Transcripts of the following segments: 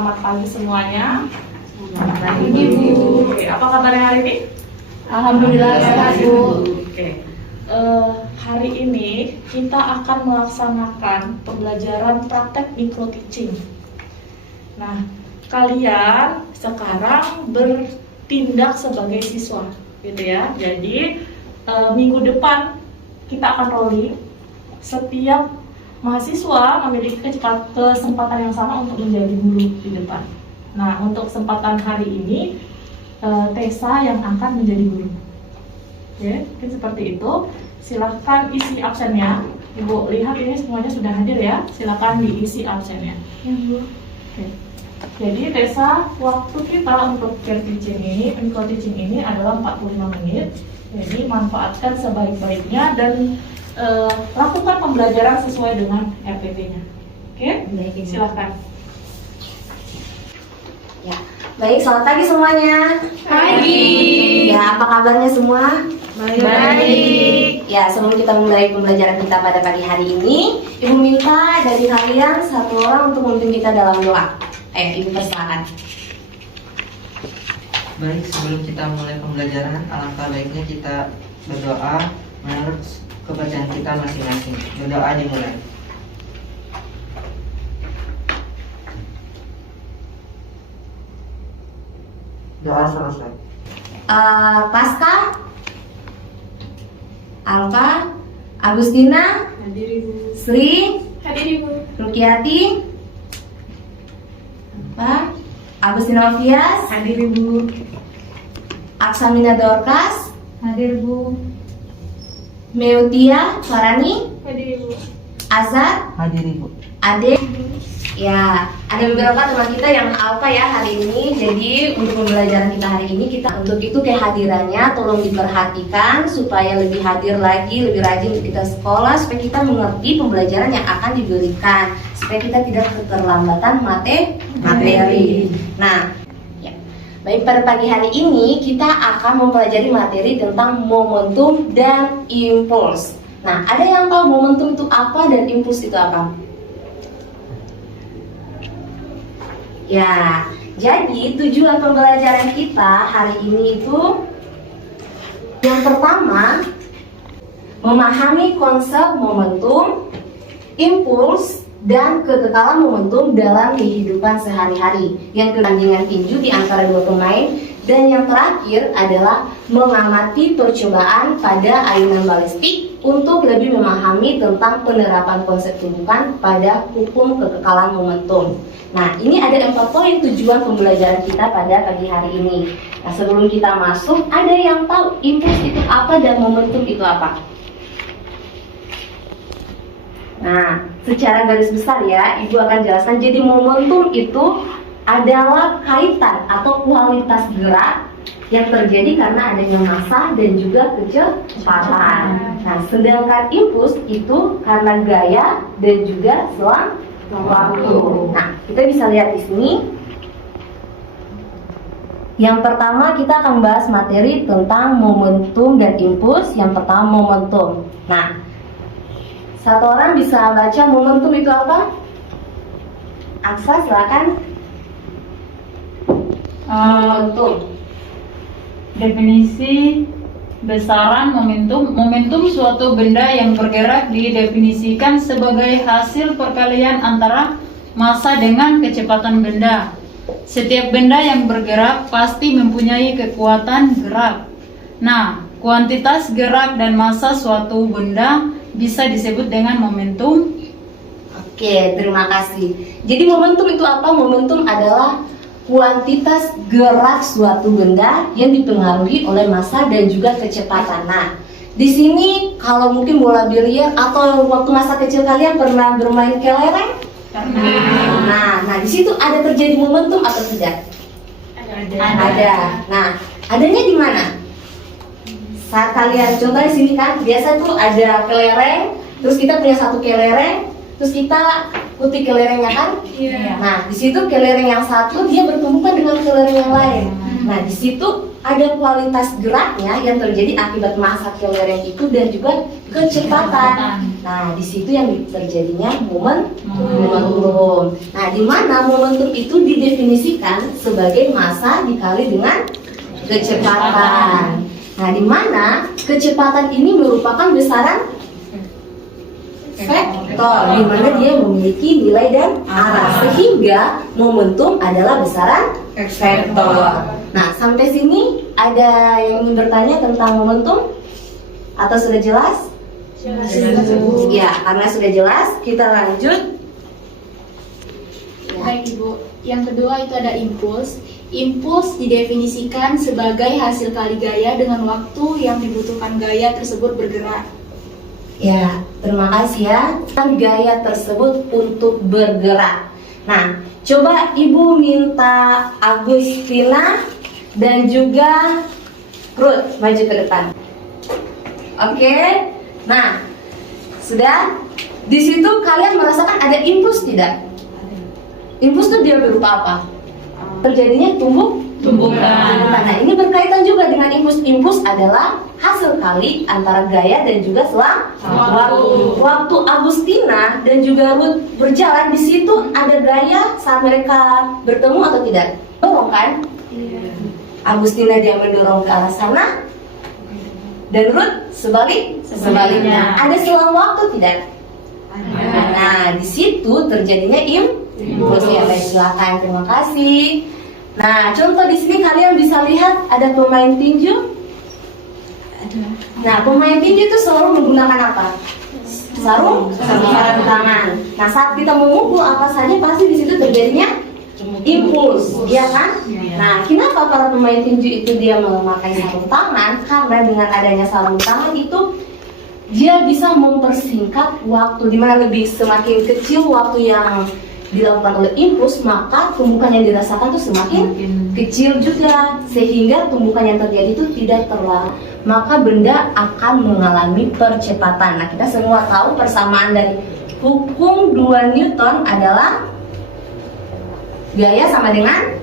Selamat pagi semuanya. Pagi, Bu. Oke, apa kabarnya hari ini? Alhamdulillah sehat, Bu. Oke. Hari ini kita akan melaksanakan pembelajaran praktek micro teaching. Nah, kalian sekarang bertindak sebagai siswa, gitu ya. Jadi minggu depan kita akan rolling. Setiap mahasiswa memiliki kesempatan yang sama untuk menjadi guru di depan. Nah, untuk kesempatan hari ini Tessa yang akan menjadi guru. Oke, mungkin seperti itu. Silahkan isi absennya. Ibu lihat ini semuanya sudah hadir ya. Silahkan diisi absennya. Ya, Bu. Oke. Jadi Tessa, waktu kita untuk peer teaching ini, micro teaching ini adalah 45 menit. Jadi manfaatkan sebaik-baiknya dan lakukan pembelajaran sesuai dengan RPP-nya. Oke? Baik, Ibu. Silahkan. Ya, baik. Selamat pagi semuanya. Pagi. Ya, apa kabarnya semua? Baik. Ya, sebelum kita mulai pembelajaran kita pada pagi hari ini, Ibu minta dari kalian satu orang untuk memimpin kita dalam doa. Ibu persilakan. Baik, sebelum kita mulai pembelajaran, alangkah baiknya kita berdoa menurut kepercayaan kita masing-masing. Berdoa dimulai. Doa selesai. Pasca, Alfa, Agustina, Hadir Ibu. Sri, Hadir Ibu. Rukiati, apa? Agustina Ovias, Hadir Ibu. Aksamina Dorcas, Hadir Bu. Meutia, Farani, Hadir Ibu. Azhar, Hadir Ibu. Ade. Ya, ada beberapa teman kita yang alfa ya hari ini. Jadi untuk pembelajaran kita hari ini, kita untuk itu kehadirannya tolong diperhatikan supaya lebih hadir lagi, lebih rajin untuk kita sekolah, supaya kita mengerti pembelajaran yang akan diberikan, supaya kita tidak keterlambatan materi. Nah, ya. Baik, pada pagi hari ini kita akan mempelajari materi tentang momentum dan impuls. Nah, ada yang tahu momentum itu apa dan impuls itu apa? Ya, jadi tujuan pembelajaran kita hari ini itu yang pertama, memahami konsep momentum, impuls, dan kekekalan momentum dalam kehidupan sehari-hari. Yang pertandingan tinju di antara dua pemain. Dan yang terakhir adalah mengamati percobaan pada ayunan balistik untuk lebih memahami tentang penerapan konsep tumbukan pada hukum kekekalan momentum. Nah, ini ada 4 poin tujuan pembelajaran kita pada pagi hari ini. Nah, sebelum kita masuk, ada yang tahu impuls itu apa dan momentum itu apa? Nah, secara garis besar ya, Ibu akan jelaskan. Jadi momentum itu adalah kaitan atau kualitas gerak yang terjadi karena adanya massa dan juga kecepatan. Nah, sedangkan impuls itu karena gaya dan juga selang waktu. Nah, kita bisa lihat di sini. Yang pertama kita akan bahas materi tentang momentum dan impuls. Yang pertama momentum. Nah, satu orang bisa baca momentum itu apa? Aksa, silakan. Momentum. Definisi besaran momentum. Momentum suatu benda yang bergerak didefinisikan sebagai hasil perkalian antara massa dengan kecepatan benda. Setiap benda yang bergerak pasti mempunyai kekuatan gerak. Nah, kuantitas gerak dan massa suatu benda bisa disebut dengan momentum. Oke, terima kasih. Jadi momentum itu apa? Momentum adalah kuantitas gerak suatu benda yang dipengaruhi oleh massa dan juga kecepatan. Nah, di sini kalau mungkin bola biliar atau waktu masa kecil kalian pernah bermain kelereng? Nah, di situ ada terjadi momentum atau tidak? Ada. Nah, adanya di mana? Saat kalian contohnya di sini kan, biasa tuh ada kelereng, terus kita punya satu kelereng, terus kita putih kelerengnya kan? Iya. Nah, di situ kelereng yang satu dia bertumbukan dengan kelereng yang lain. Nah, di situ ada kualitas geraknya yang terjadi akibat massa kelereng itu dan juga kecepatan. Nah, di situ yang terjadinya momentum. momentum. Nah, di mana momentum itu didefinisikan sebagai massa dikali dengan kecepatan. Nah, di mana kecepatan ini merupakan besaran vektor, di mana dia memiliki nilai dan arah, sehingga momentum adalah besaran vektor. Nah, sampai sini ada yang ingin bertanya tentang momentum? Atau sudah jelas? Ya, karena sudah jelas, kita lanjut. Baik Ibu, yang kedua itu ada impuls. Impuls didefinisikan sebagai hasil kali gaya dengan waktu yang dibutuhkan gaya tersebut bergerak. Ya, terima kasih ya. Gaya tersebut untuk bergerak. Nah, coba Ibu minta Agustina dan juga Ruth maju ke depan. Oke. Nah, sudah. Di situ kalian merasakan ada impuls tidak? Impuls itu dia berupa apa? Terjadinya tumbukan. Nah, ini berkaitan juga dengan impuls. Impuls adalah hasil kali antara gaya dan juga selang waktu. Waktu Agustina dan juga Ruth berjalan, di situ ada gaya saat mereka bertemu atau tidak? Dorong kan? Agustina dia mendorong ke arah sana, dan Ruth sebaliknya. Ada selang waktu tidak? Nah, di situ terjadinya impuls. Ya, baik, silakan. Terima kasih. Nah, contoh di sini kalian bisa lihat ada pemain tinju. Nah, pemain tinju itu selalu menggunakan apa? Sarung tangan. Nah, saat kita memukul apa saja pasti di situ terjadinya impuls, ya kan? Nah, kenapa para pemain tinju itu dia memakai sarung tangan? Karena dengan adanya sarung tangan itu dia bisa mempersingkat waktu, dimana lebih semakin kecil waktu yang dilakukan oleh impuls, maka tumbukan yang dirasakan itu semakin kecil juga, sehingga tumbukan yang terjadi itu tidak terlalu, maka benda akan mengalami percepatan. Nah, kita semua tahu persamaan dari hukum 2 Newton adalah gaya sama dengan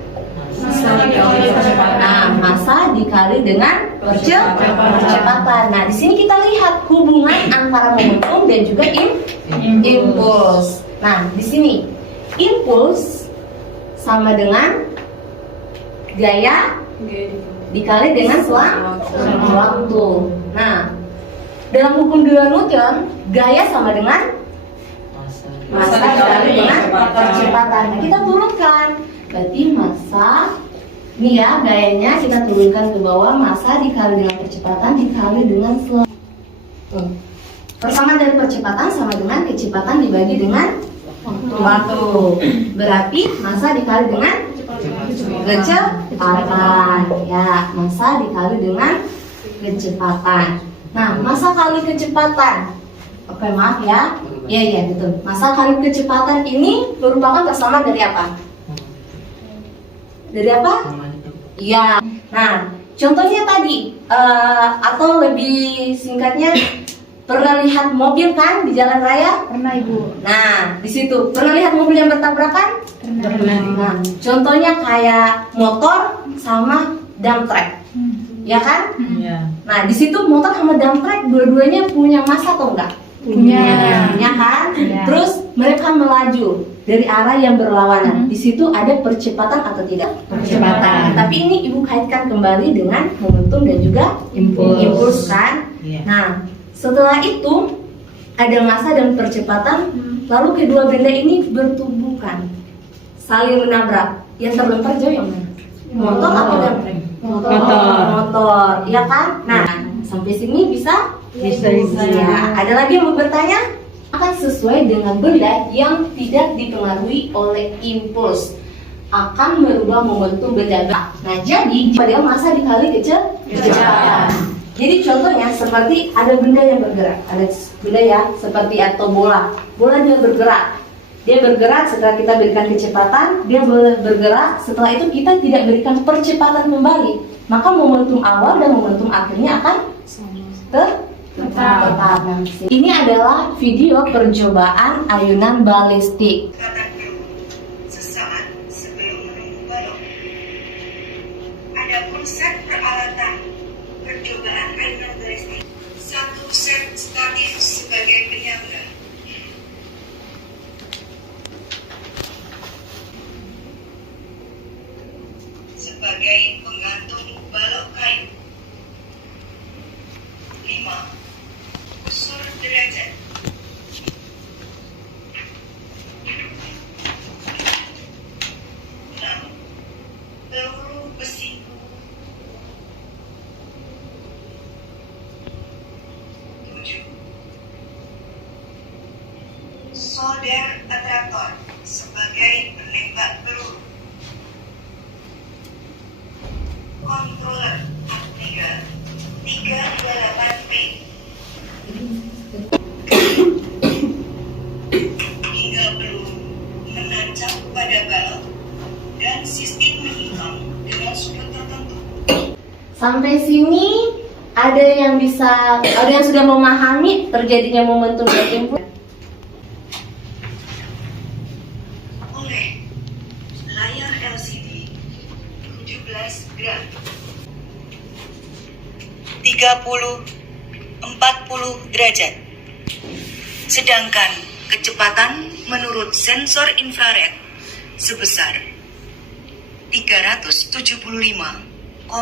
massa dikali dengan percepatan. Nah, di sini kita lihat hubungan antara momentum dan juga impuls. Nah, di sini impuls sama dengan gaya dikali dengan selang waktu. Nah, dalam hukum 2 Newton, gaya sama dengan massa dikali dengan percepatan. Nah, kita turunkan. Berarti massa, ini ya gayanya kita turunkan ke bawah, massa dikali dengan percepatan dikali dengan selang. Persamaan dari percepatan sama dengan kecepatan dibagi dengan waktu. Berarti massa dikali dengan kecepatan. Ya, massa dikali dengan kecepatan. Nah, massa kali kecepatan. Oke, maaf ya. Iya, betul. Massa kali kecepatan ini merupakan persamaan dari apa? Dari apa? Iya. Nah, contohnya tadi, atau lebih singkatnya, pernah lihat mobil kan di jalan raya? Pernah Ibu. Nah, di situ pernah lihat mobil yang bertabrakan? Pernah. Nah, contohnya kayak motor sama dump truck, ya kan? Nah, di situ motor sama dump truck dua-duanya punya massa atau enggak? Punya kan? Terus mereka melaju dari arah yang berlawanan. Di situ ada percepatan atau tidak? Percepatan. Tapi ini Ibu kaitkan kembali dengan momentum dan juga impuls kan? Nah, setelah itu ada massa dan percepatan, lalu kedua benda ini bertubuhkan, saling menabrak. Yang terlempar jauh yang mana? Motor atau dump truck? Motor, ya kan? Nah, sampai sini bisa? Bisa. Ya. Ada lagi yang mau bertanya? Akan sesuai dengan benda yang tidak dipengaruhi oleh impuls akan merubah momentum benda. Nah, jadi pada massa dikali kecepatan. Jadi contohnya seperti ada benda yang bergerak, ada benda ya seperti atau bola dia bergerak. Dia bergerak setelah kita berikan kecepatan, dia bergerak. Setelah itu kita tidak berikan percepatan kembali, maka momentum awal dan momentum akhirnya akan tetap. Ini adalah video percobaan ayunan balistik. Sesaat sebelum menunggu balok. Adapun set peralatan percobaan ayunan balistik, 1 set statis sebagai penyangga. sebagai penggantung balok kayu. 5. Unsur derajat. 6. Peluru besi. 7. Solder atraktor sebagai penembak peluru. Controller 328P. Hingga peluru menancap pada balok dan sistem menikam dengan sudut tertentu. Sampai sini ada yang sudah memahami terjadinya momentum dan impuls? Oleh layar LCD 17 gram 30-40 derajat. Sedangkan kecepatan menurut sensor infrared sebesar 375,19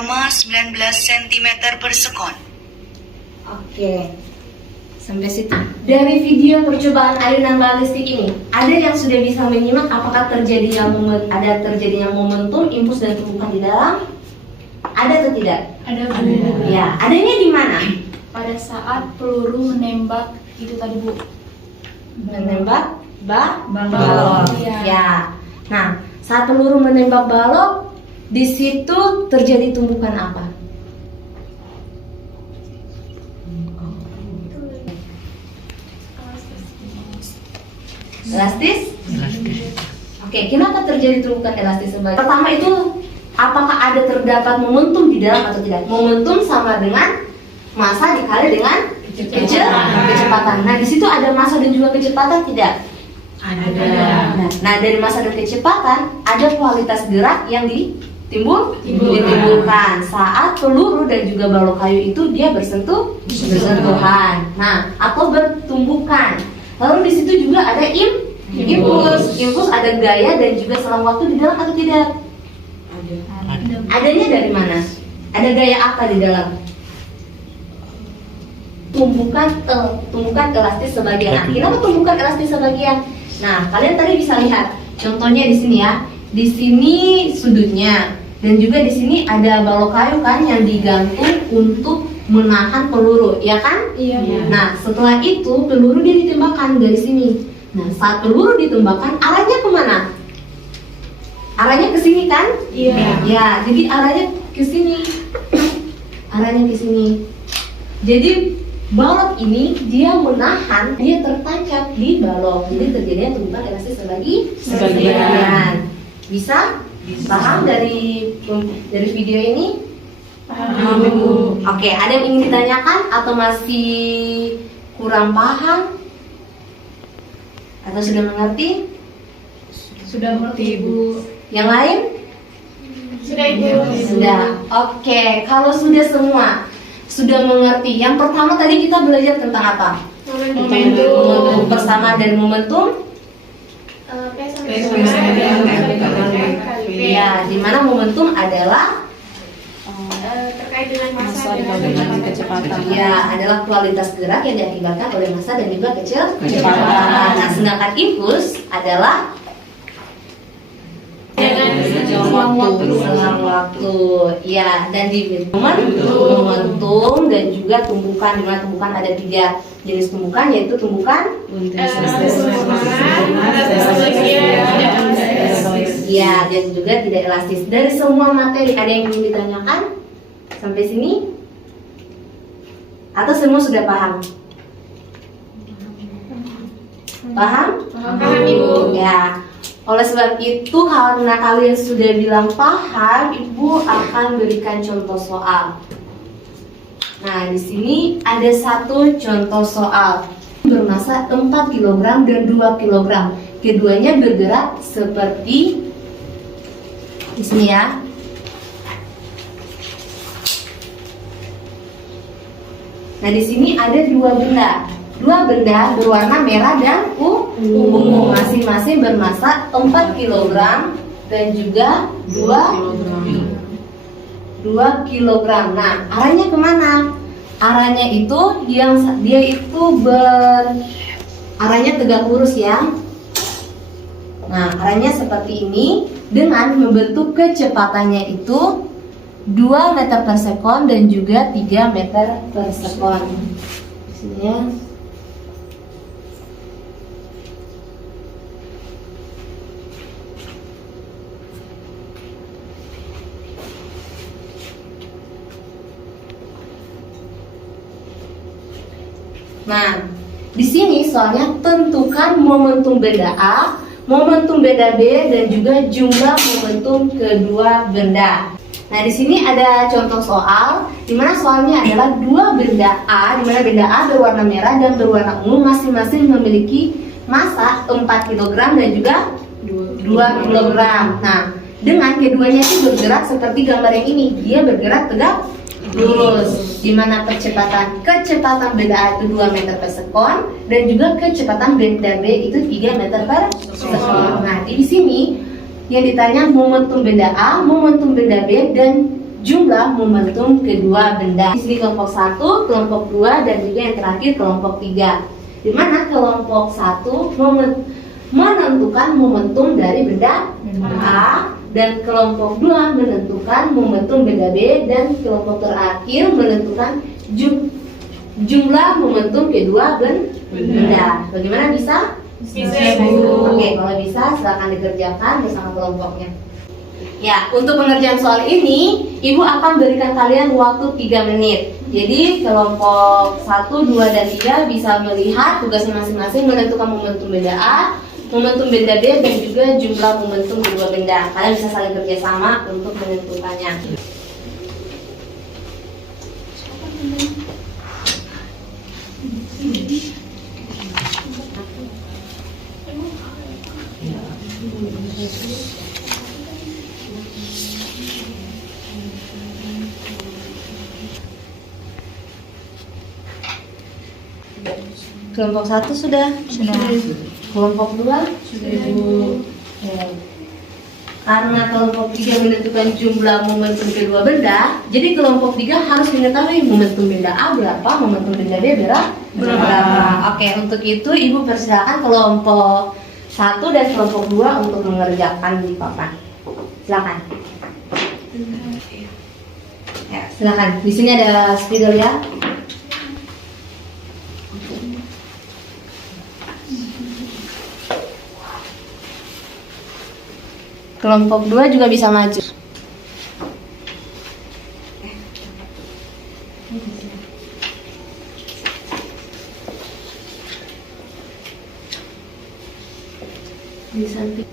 cm per sekon. Oke, sampai situ. Dari video percobaan ayunan balistik ini, ada yang sudah bisa menyimak apakah terjadinya momentum, impuls dan tumbukan di dalam? Ada atau tidak? Ada Bu. Ya, adanya di mana? Pada saat peluru menembak itu tadi Bu. Menembak balok. Iya. Ya. Nah, saat peluru menembak balok, di situ terjadi tumbukan apa? Elastis? Oke, kenapa terjadi tumbukan elastis sebagai? Pertama itu, apakah ada terdapat momentum di dalam atau tidak? Momentum sama dengan massa dikali dengan kecepatan. Nah, di situ ada massa dan juga kecepatan tidak? Ada. Nah, dari massa dan kecepatan ada kualitas gerak yang ditimbulkan saat peluru dan juga balok kayu itu dia bersentuhan. Nah, atau bertumbukan. Lalu di situ juga ada impuls. Impuls ada gaya dan juga selang waktu di dalam atau tidak? Adanya dari mana? Ada gaya apa di dalam? Tumbukan elastis sebagian. Nah, kenapa tumbukan elastis sebagian? Nah, kalian tadi bisa lihat contohnya di sini ya. Di sini sudutnya dan juga di sini ada balok kayu kan yang digantung untuk menahan peluru, ya kan? Iya. Nah, setelah itu peluru dia ditembakkan dari sini. Nah, saat peluru ditembakkan, arahnya kemana? Arahnya ke sini kan? Iya. Ya, jadi arahnya ke sini. Arahnya ke sini. Jadi balok ini dia menahan, dia tertancap di balok. Jadi terjadinya tumbukan elastis sebagian. Bisa? Paham dari video ini? Paham. Oke, ada yang ingin ditanyakan atau masih kurang paham? Atau sudah mengerti? Sudah mengerti Bu. Yang lain? Sudah Ibu. Sudah. Oke, kalau sudah semua sudah mengerti. Yang pertama tadi kita belajar tentang apa? Momentum. Persamaan dan momentum. Ya, di mana momentum adalah terkait dengan massa dan kecepatan. ya adalah kualitas gerak yang diakibatkan oleh massa dan juga kecepatan. Nah, sedangkan impuls adalah selang waktu. Ya, dan di momentum dan juga tumbukan. Di mana tumbukan ada 3 jenis tumbukan, yaitu tumbukan ya dan juga tidak elastis. Dari semua materi ada yang ingin ditanyakan sampai sini? Atau semua sudah paham? Paham? Paham Ibu. Ya. Oleh sebab itu, karena kalian sudah bilang paham, Ibu akan berikan contoh soal. Nah, di sini ada satu contoh soal bermassa 4 kg dan 2 kg. Keduanya bergerak seperti di sini ya. Nah, di sini ada 2 benda. 2 benda berwarna merah dan ungu, masing-masing bermassa 4 kg dan juga 2 2 kg. Nah, arahnya kemana? Arahnya itu dia itu arahnya tegak lurus ya. Nah, arahnya seperti ini dengan membentuk kecepatannya itu 2 meter per sekon dan juga 3 meter per sekon. Sini ya. Nah, di sini soalnya tentukan momentum benda A, momentum benda B, dan juga jumlah momentum kedua benda. Nah, di sini ada contoh soal, di mana soalnya adalah 2 benda A, di mana benda A berwarna merah dan berwarna ungu masing-masing memiliki massa 4 kg dan juga 2 kg. Nah, dengan keduanya itu bergerak seperti gambar yang ini, dia bergerak tegak lurus, di mana kecepatan benda A itu 2 meter per sekon dan juga kecepatan benda B itu 3 meter per sekon. Nah, di sini yang ditanya momentum benda A, momentum benda B, dan jumlah momentum kedua benda. Di sini kelompok 1, kelompok 2, dan juga yang terakhir kelompok 3. Di mana kelompok 1 menentukan momentum dari benda A, dan kelompok 2 menentukan momentum benda B, dan kelompok terakhir menentukan jumlah momentum kedua benda. Bagaimana, bisa? Bisa, Bu. Oke, kalau bisa silakan dikerjakan bersama kelompoknya. Ya, untuk pengerjaan soal ini, Ibu akan berikan kalian waktu 3 menit. Jadi kelompok 1, 2, dan 3 bisa melihat tugasnya masing-masing menentukan momentum benda A, momentum benda B, dan juga jumlah momentum kedua benda. Kalian bisa saling kerjasama untuk menentukannya. Kelompok 1 sudah? Kelompok 2? Sudah, Ibu. Ya. Karena kelompok 3 menentukan jumlah momentum kedua benda, jadi kelompok 3 harus mengetahui momentum benda A berapa, momentum benda B berapa. Oke, untuk itu Ibu persilakan kelompok 1 dan kelompok 2 untuk mengerjakan di papan. Silakan. Ya, silakan. Di sini ada spidol ya. Kelompok 2 juga bisa maju. Di samping.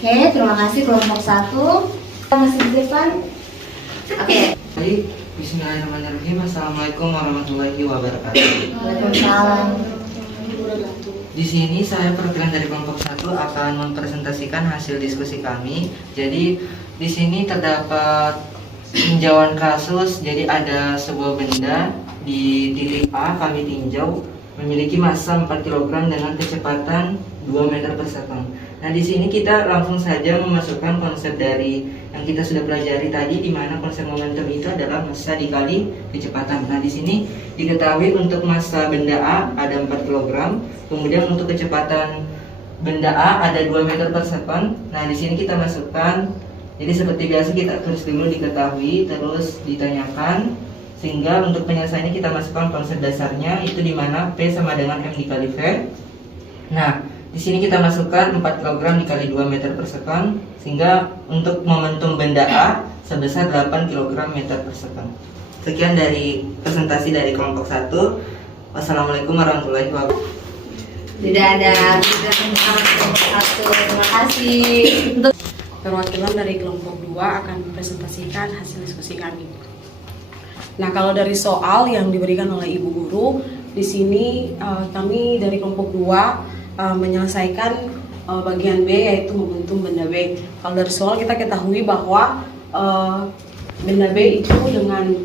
Oke, terima kasih kelompok 1. Masih di depan. Oke. Baik, bismillahirrahmanirrahim. Assalamualaikum warahmatullahi wabarakatuh. Waalaikumsalam. Di sini saya perwakilan dari kelompok 1 akan mempresentasikan hasil diskusi kami. Jadi di sini terdapat tinjauan kasus. Jadi ada sebuah benda di titik A kami tinjau memiliki massa 4 kg dengan kecepatan 2 meter per sekon. Nah, di sini kita langsung saja memasukkan konsep dari yang kita sudah pelajari tadi, di mana konsep momentum itu adalah massa dikali kecepatan. Nah, di sini diketahui untuk massa benda A ada 4 kg, kemudian untuk kecepatan benda A ada 2 meter per sekon. Nah, di sini kita masukkan. Jadi seperti biasa kita tulis dulu diketahui, terus ditanyakan, sehingga untuk penyelesaiannya kita masukkan konsep dasarnya, itu di mana P sama dengan M dikali V. Nah, di sini kita masukkan 4 kg dikali 2 meter per sekon, sehingga untuk momentum benda A sebesar 8 kg meter per sekon. Sekian dari presentasi dari kelompok 1. Wassalamualaikum warahmatullahi wabarakatuh. Tidak ada kelompok 1. Terima kasih. Untuk Perwakilan dari kelompok 2 akan mempresentasikan hasil diskusi kami. Nah, kalau dari soal yang diberikan oleh Ibu Guru, di sini kami dari kelompok 2 menyelesaikan bagian B, yaitu momentum benda B. Kalau dari soal kita ketahui bahwa benda B itu dengan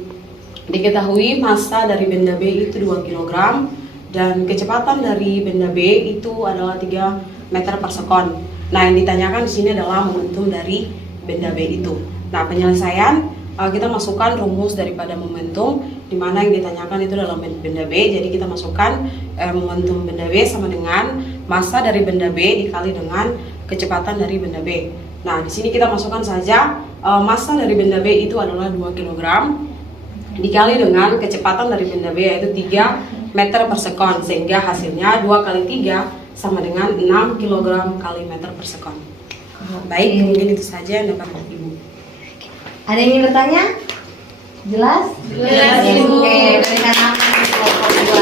diketahui massa dari benda B itu 2 kg dan kecepatan dari benda B itu adalah 3 meter per sekon. Nah, yang ditanyakan di sini adalah momentum dari benda B itu. Nah, penyelesaian kita masukkan rumus daripada momentum, di mana yang ditanyakan itu adalah benda B. Jadi kita masukkan momentum benda B sama dengan massa dari benda B dikali dengan kecepatan dari benda B. Nah, di sini kita masukkan saja massa dari benda B itu adalah 2 kg dikali dengan kecepatan dari benda B yaitu 3 meter per sekon, sehingga hasilnya 2 kali 3 sama dengan 6 kg kali meter per sekon. Baik, mungkin itu saja yang dapat Ibu. ada yang ingin bertanya? Jelas? Jelas, Ibu. Oke, berikan nama kelompok 2.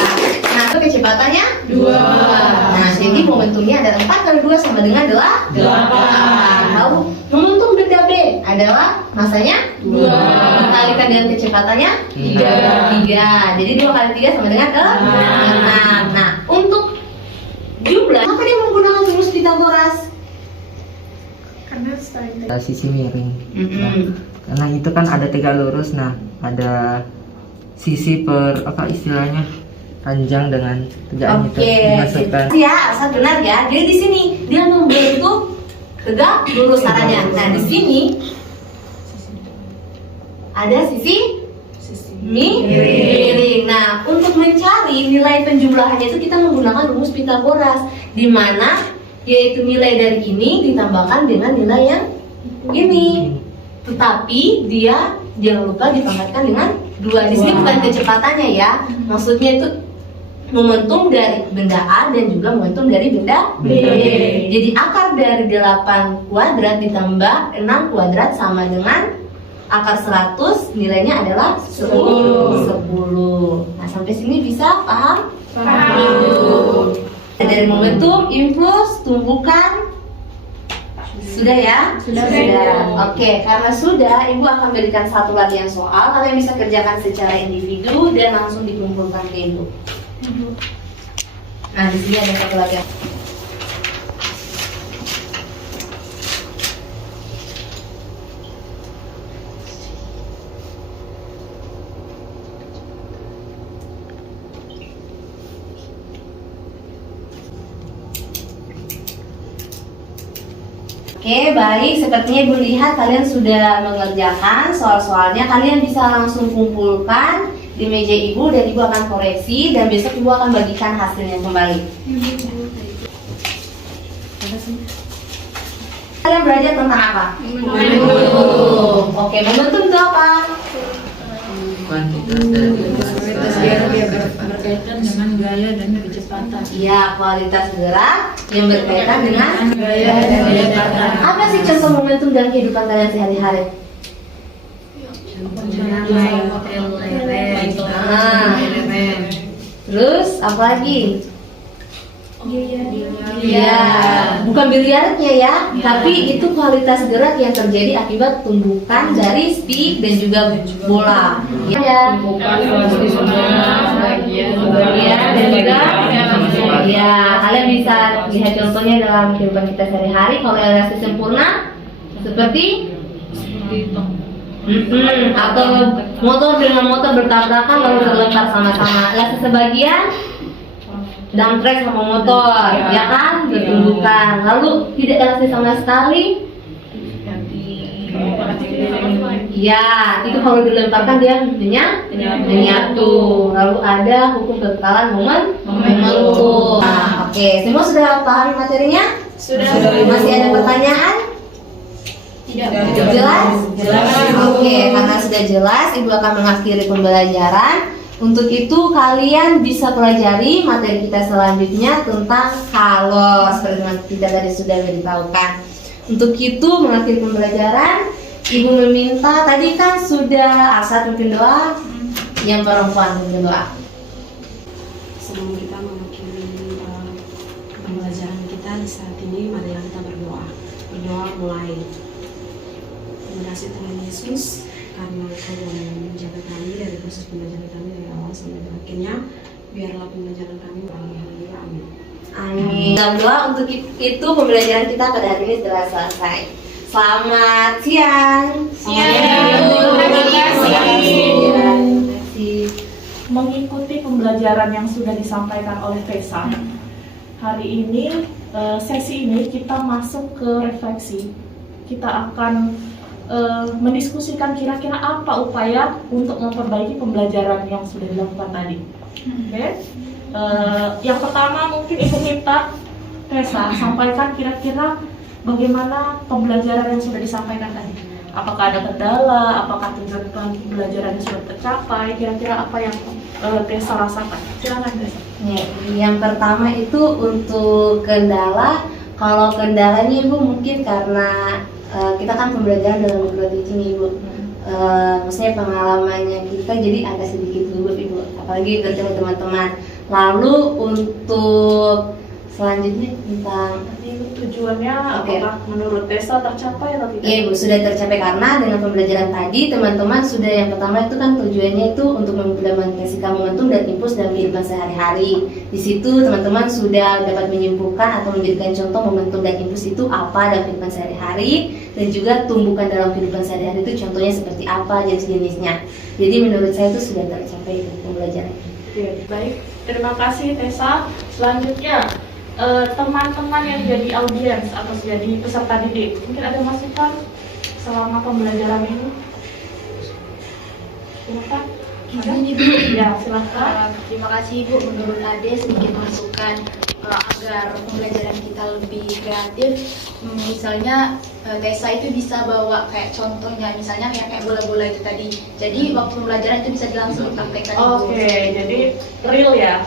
Nah, itu kecepatannya 2. Nah, jadi momentumnya ada 4 kali 2 sama dengan 8. Lalu momentum benda B adalah massanya 2. Dikalikan dengan kecepatannya 3. Jadi 2 kali 3 sama dengan 6. Nah, untuk jumlah, maka dia menggunakan rumus Pythagoras. Ada sisi miring. Nah, karena itu kan ada tegak lurus. Nah, ada sisi per apa istilahnya panjang dengan tegaknya itu dimasukkan. Ya, asal benar ya. Jadi di sini dia membentuk tegak lurus arahnya. Nah, di sini ada sisi miring. Nah, untuk mencari nilai penjumlahannya itu kita menggunakan rumus Pythagoras, di mana yaitu nilai dari ini ditambahkan dengan nilai yang ini. Tetapi dia jangan lupa dipangkatkan dengan 2. Di sini bukan kecepatannya ya. Maksudnya itu momentum dari benda A dan juga momentum dari benda B. Jadi akar dari 8 kuadrat ditambah 6 kuadrat sama dengan akar 100, nilainya adalah 10. Nah, sampai sini bisa paham? Paham. Dari momentum, impuls, tumbukan, sudah ya? Sudah. Oke, karena sudah, Ibu akan berikan satu latihan soal. Kalian bisa kerjakan secara individu dan langsung dikumpulkan ke Ibu. Nah, di sini ada satu latihan. Oke, baik. Sepertinya Ibu lihat kalian sudah mengerjakan soal-soalnya. Kalian bisa langsung kumpulkan di meja Ibu dan Ibu akan koreksi dan besok Ibu akan bagikan hasilnya kembali. Kalian belajar tentang apa? Momentum. Oke, momentum itu apa? Kuantitas dari berkaitan dengan gaya dan kecepatan. Iya, kualitas gerak yang berkaitan dengan Gaya dan kecepatan. apa sih contoh momentum dalam kehidupan kalian sehari-hari? Terus apa lagi? Iya, bukan biliarnya ya, tapi itu kualitas gerak yang terjadi akibat tumbukan dari stick dan juga bola. Ya, ya, dan juga ya, kalian bisa lihat contohnya dalam kehidupan kita sehari-hari. Kalau elastasi sempurna seperti atau motor dengan motor bertabrakan lalu terlempar sama-sama. Elastasi sebagian dump truck sama motor, ya kan, bertumbukan. Lalu tidak elastisi sama sekali. Ya, itu kalau dilemparkan dia menyatu. Lalu ada hukum kekekalan momentum. Nah, oke, semua sudah paham materinya? Sudah. Masih ada pertanyaan? Tidak. Jelas? Jelas. Oke, karena sudah jelas, Ibu akan mengakhiri pembelajaran. Untuk itu kalian bisa pelajari materi kita selanjutnya tentang kalau seperti yang kita tadi sudah beritahukan. Untuk itu mengakhiri pembelajaran, Ibu meminta tadi kan sudah Asad memimpin doa, yang perempuan memimpin doa. Sebelum kita mengakhiri pembelajaran kita di saat ini, marilah kita berdoa. Berdoa mulai. Terima kasih Tuhan Yesus karena Kau telah menjaga kami dari proses pembelajaran kami dari awal sampai akhirnya. Biarlah pembelajaran kami berhasil. Amin. Amin. Dalam doa untuk itu pembelajaran kita pada hari ini telah selesai. Selamat siang. Terima kasih. Mengikuti pembelajaran yang sudah disampaikan oleh Tessa, hari ini sesi ini kita masuk ke refleksi. Kita akan mendiskusikan kira-kira apa upaya untuk memperbaiki pembelajaran yang sudah dilakukan tadi. Oke. Yang pertama mungkin Ibu minta Tessa sampaikan kira-kira bagaimana pembelajaran yang sudah disampaikan tadi. Apakah ada kendala, apakah tujuan pembelajaran sudah tercapai, kira-kira apa yang Tessa rasakan? Silakan Tessa. Yang pertama itu untuk kendala. Kalau kendalanya Ibu mungkin karena kita kan pembelajaran dalam micro teaching Ibu. Maksudnya pengalamannya kita jadi agak sedikit gugup Ibu, apalagi bertemu teman-teman. Lalu untuk selanjutnya tentang Tujuannya Oke. apakah menurut Tessa tercapai atau tidak? Iya Ibu, sudah tercapai karena dengan pembelajaran tadi teman-teman sudah yang pertama itu kan tujuannya itu untuk mengimplementasikan momentum dan impuls dalam kehidupan sehari-hari. Di situ teman-teman sudah dapat menyimpulkan atau memberikan contoh momentum dan impuls itu apa dalam kehidupan sehari-hari dan juga tumbukan dalam kehidupan sehari-hari itu contohnya seperti apa jenis-jenisnya. Jadi menurut saya itu sudah tercapai pembelajaran. Oke, baik. Terima kasih Tessa. Selanjutnya teman-teman yang jadi audiens atau jadi peserta didik, mungkin ada masukan selama pembelajaran ini? Silakan. Izin Ibu. Ya, silakan. Terima kasih Ibu. Menurut Ade sedikit masukan agar pembelajaran kita lebih kreatif. Misalnya Tessa itu bisa bawa kayak contohnya, misalnya kayak bola-bola itu tadi. Jadi waktu pembelajaran itu bisa langsung dipraktekkan. Oke, jadi real ya,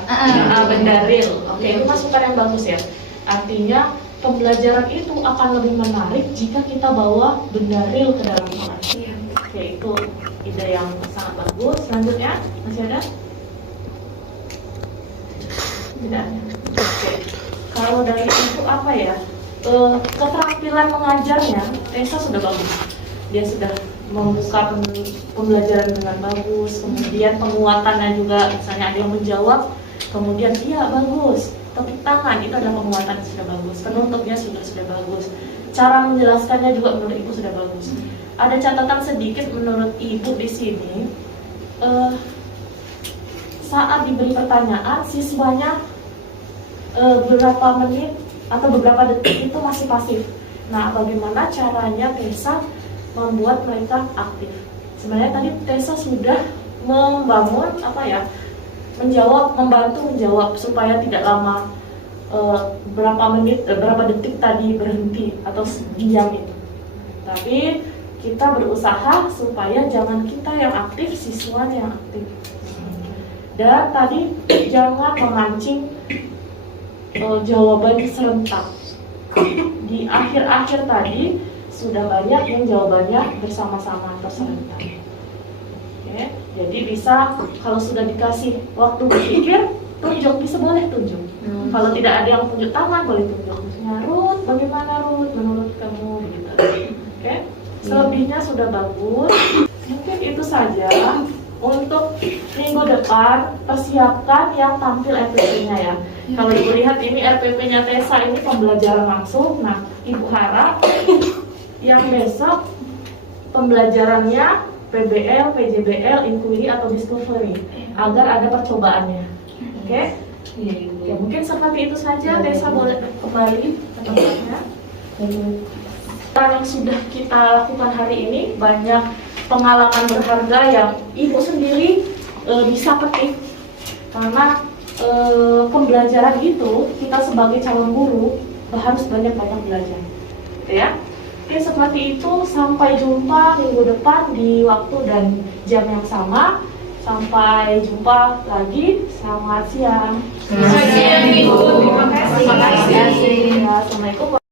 benda real. Oke, itu masukan yang bagus ya. Artinya pembelajaran itu akan lebih menarik jika kita bawa benda real ke dalam kelas. Oke, itu ide yang sangat bagus. Selanjutnya masih ada? Tidak. Oke. Kalau dari itu apa ya? Keterampilan mengajarnya, Tessa sudah bagus. Dia sudah membuka pembelajaran dengan bagus. Kemudian penguatannya juga, misalnya ada yang menjawab, kemudian iya bagus. Tepuk tangan itu adalah penguatan yang sudah bagus. Penutupnya sudah bagus. Cara menjelaskannya juga menurut Ibu sudah bagus. Ada catatan sedikit menurut Ibu di sini. Saat diberi pertanyaan, siswanya beberapa menit atau beberapa detik itu masih pasif. Nah, bagaimana caranya Tessa membuat mereka aktif? Sebenarnya tadi Tessa sudah membangun membantu menjawab supaya tidak lama berapa detik tadi berhenti atau diam itu. Tapi kita berusaha supaya jangan kita yang aktif, siswanya yang aktif. Dan tadi jangan memancing jawaban serentak. Di akhir-akhir tadi sudah banyak yang jawabannya bersama-sama atau serentak. Oke, jadi bisa kalau sudah dikasih waktu berpikir, tunjuk, bisa boleh tunjuk. Kalau tidak ada yang tunjuk tangan, boleh tunjuk. Misalnya, Ruth, bagaimana Ruth menurut kamu? Gitu. Oke, selebihnya sudah bagus. Mungkin itu saja. Untuk minggu depan persiapkan yang tampil RPP-nya ya. Kalau Ibu lihat ini RPP-nya Tessa ini pembelajaran langsung. Nah, Ibu harap yang besok pembelajarannya PBL, PJBL, inquiry atau discovery agar ada percobaannya. Oke? Ya mungkin seperti itu saja. Tessa boleh kembali ke tempatnya. Yang sudah kita lakukan hari ini banyak pengalaman berharga yang Ibu sendiri bisa petik karena pembelajaran itu kita sebagai calon guru harus banyak-banyak belajar. Gitu ya. Oke, seperti itu. Sampai jumpa minggu depan di waktu dan jam yang sama. Sampai jumpa lagi. Selamat siang. Selamat siang, Ibu. Terima kasih. Terima kasih. Ya, Assalamualaikum.